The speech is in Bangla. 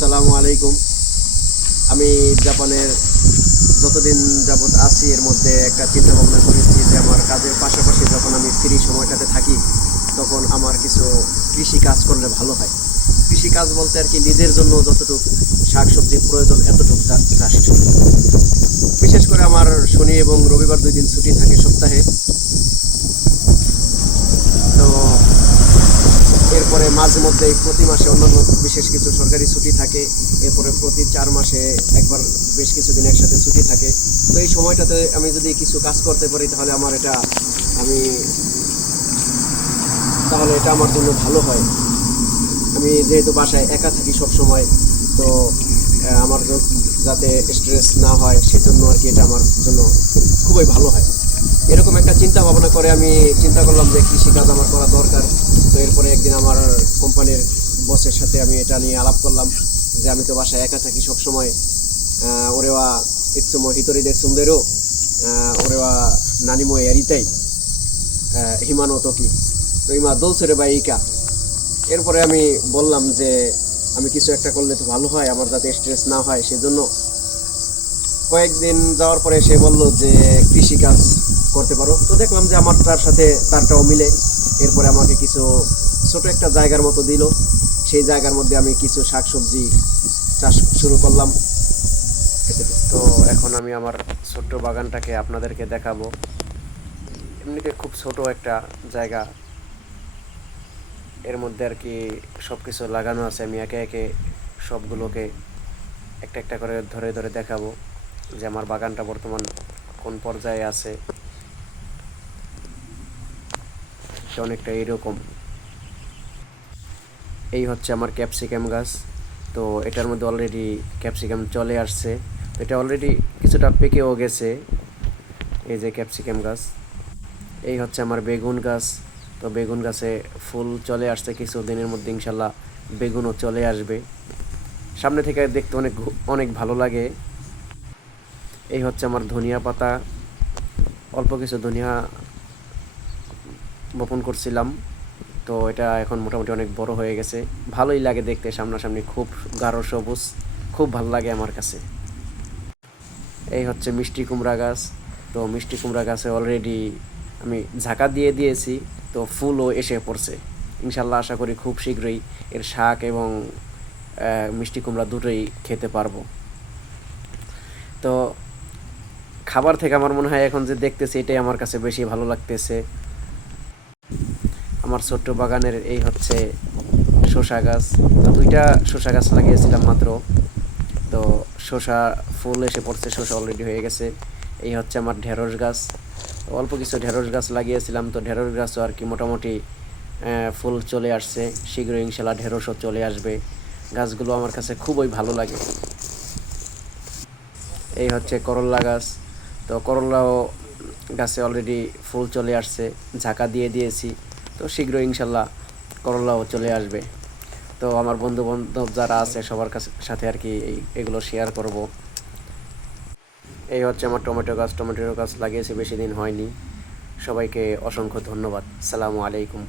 আসসালামু আলাইকুম। আমি জাপানের যতদিন যাবৎ আছি এর মধ্যে একটা চিন্তা ভাবনা করেছি যে আমার কাজের পাশাপাশি যখন আমি ফ্রি সময়টাতে থাকি তখন আমার কিছু কৃষি কাজ করলে ভালো হয়। কৃষি কাজ বলতে আর কি নিজের জন্য যতটুকু শাকসবজির প্রয়োজন এতটুকু জাস্ট। বিশেষ করে আমার শনি এবং রবিবার 2 দিন ছুটি থাকে সপ্তাহে। তো এরপরে মাঝে মধ্যে প্রতি মাসে অন্যান্য বিশেষ কিছু সরকারি ছুটি থাকে। এরপরে প্রতি 4 মাসে একবার বেশ কিছুদিন একসাথে ছুটি থাকে। তো এই সময়টাতে আমি যদি কিছু কাজ করতে পারি আমি তাহলে এটা আমার জন্য ভালো হয়। আমি যেহেতু বাসায় একা থাকি সব সময়, তো আমার যাতে স্ট্রেস না হয় সেজন্য আর কি এটা আমার জন্য খুবই ভালো হয়। এরকম একটা চিন্তা ভাবনা করে আমি চিন্তা করলাম যে কৃষিকাজ আমার করা দরকার। তো এরপরে একদিন আমার কোম্পানির বসের সাথে আমি এটা নিয়ে আলাপ করলাম যে আমি তো বাসায় একা থাকি সব সময়। ওরে ওয়া ইতসুমো হিতরি দে সুন্দেরও ওরে ওয়া নানিমো এরিতাই হিমানো তোকি তো ইমা দোলসেরে বা ইকা। এরপরে আমি বললাম যে আমি কিছু একটা করলে তো ভালো হয়, আমার যাতে স্ট্রেস না হয় সেজন্য। কয়েকদিন যাওয়ার পরে সে বলল যে কৃষিকাজ করতে পারো। তো দেখলাম যে আমার তার সাথে তারটাও মিলে। এরপরে আমাকে কিছু ছোট একটা জায়গার মতো দিল। সেই জায়গার মধ্যে আমি কিছু শাকসবজি চাষ শুরু করলাম। তো এখন আমি আমার ছোট্ট বাগানটাকে আপনাদেরকে দেখাবো। এমনিতে খুব ছোট একটা জায়গা, এর মধ্যে আর কি সব কিছু লাগানো আছে। আমি একে একে সবগুলোকে একটা একটা করে ধরে ধরে দেখাবো যে আমার বাগানটা বর্তমান কোন পর্যায়ে আছে। অনেকটা এইরকম। এই হচ্ছে আমার ক্যাপসিকাম গাছ। তো এটার মধ্যে অলরেডি ক্যাপসিকাম চলে আসছে। তো এটা অলরেডি কিছুটা পেকেও গেছে। এই যে ক্যাপসিকাম গাছ। এই হচ্ছে আমার বেগুন গাছ। তো বেগুন গাছে ফুল চলে আসছে, কিছু দিনের মধ্যে ইনশাল্লাহ বেগুনও চলে আসবে। সামনে থেকে দেখতে অনেক অনেক ভালো লাগে। এই হচ্ছে আমার ধনিয়া পাতা। অল্প কিছু ধনিয়া বপন করছিলাম, তো এটা এখন মোটামুটি অনেক বড় হয়ে গেছে। ভালোই লাগে দেখতে, সামনাসামনি খুব গাঢ় সবুজ, খুব ভালো লাগে আমার কাছে। এই হচ্ছে মিষ্টি কুমড়া গাছ। তো মিষ্টি কুমড়া গাছে অলরেডি আমি ঝাঁকা দিয়ে দিয়েছি, তো ফুলও এসে পড়ছে। ইনশাল্লাহ আশা করি খুব শীঘ্রই এর শাক এবং মিষ্টি কুমড়া দুটোই খেতে পারবো। তো খাবার থেকে আমার মনে হয় এখন যে দেখতেছি এটাই আমার কাছে বেশি ভালো লাগতেছে। আমার ছোট্ট বাগানের এই হচ্ছে শসা গাছ। তো 2টা শসা গাছ লাগিয়েছিলাম মাত্র। তো শসা ফুল এসে পড়ছে, শসা অলরেডি হয়ে গেছে। এই হচ্ছে আমার ঢেঁড়স গাছ। অল্প কিছু ঢেঁড়স গাছ লাগিয়েছিলাম, তো ঢেঁড়স গাছও আর কি মোটামুটি ফুল চলে আসছে। শীঘ্রই ইনশাল্লাহ ঢেঁড়সও চলে আসবে। গাছগুলো আমার কাছে খুবই ভালো লাগে। এই হচ্ছে করল্লা গাছ। তো করল্লাও গাছে অলরেডি ফুল চলে আসছে, ঝাঁকা দিয়ে দিয়েছি। তো শীঘ্রই ইনশাল্লাহ করল্লাও চলে আসবে। তো আমার বন্ধু বান্ধব যারা আছে সবার সাথে আর কি এগুলো শেয়ার করব। এই হচ্ছে আমার টমেটো গাছ। টমেটো গাছ লাগিয়েছি, বেশি দিন হয়নি। সবাইকে অসংখ্য ধন্যবাদ। আসসালামু আলাইকুম।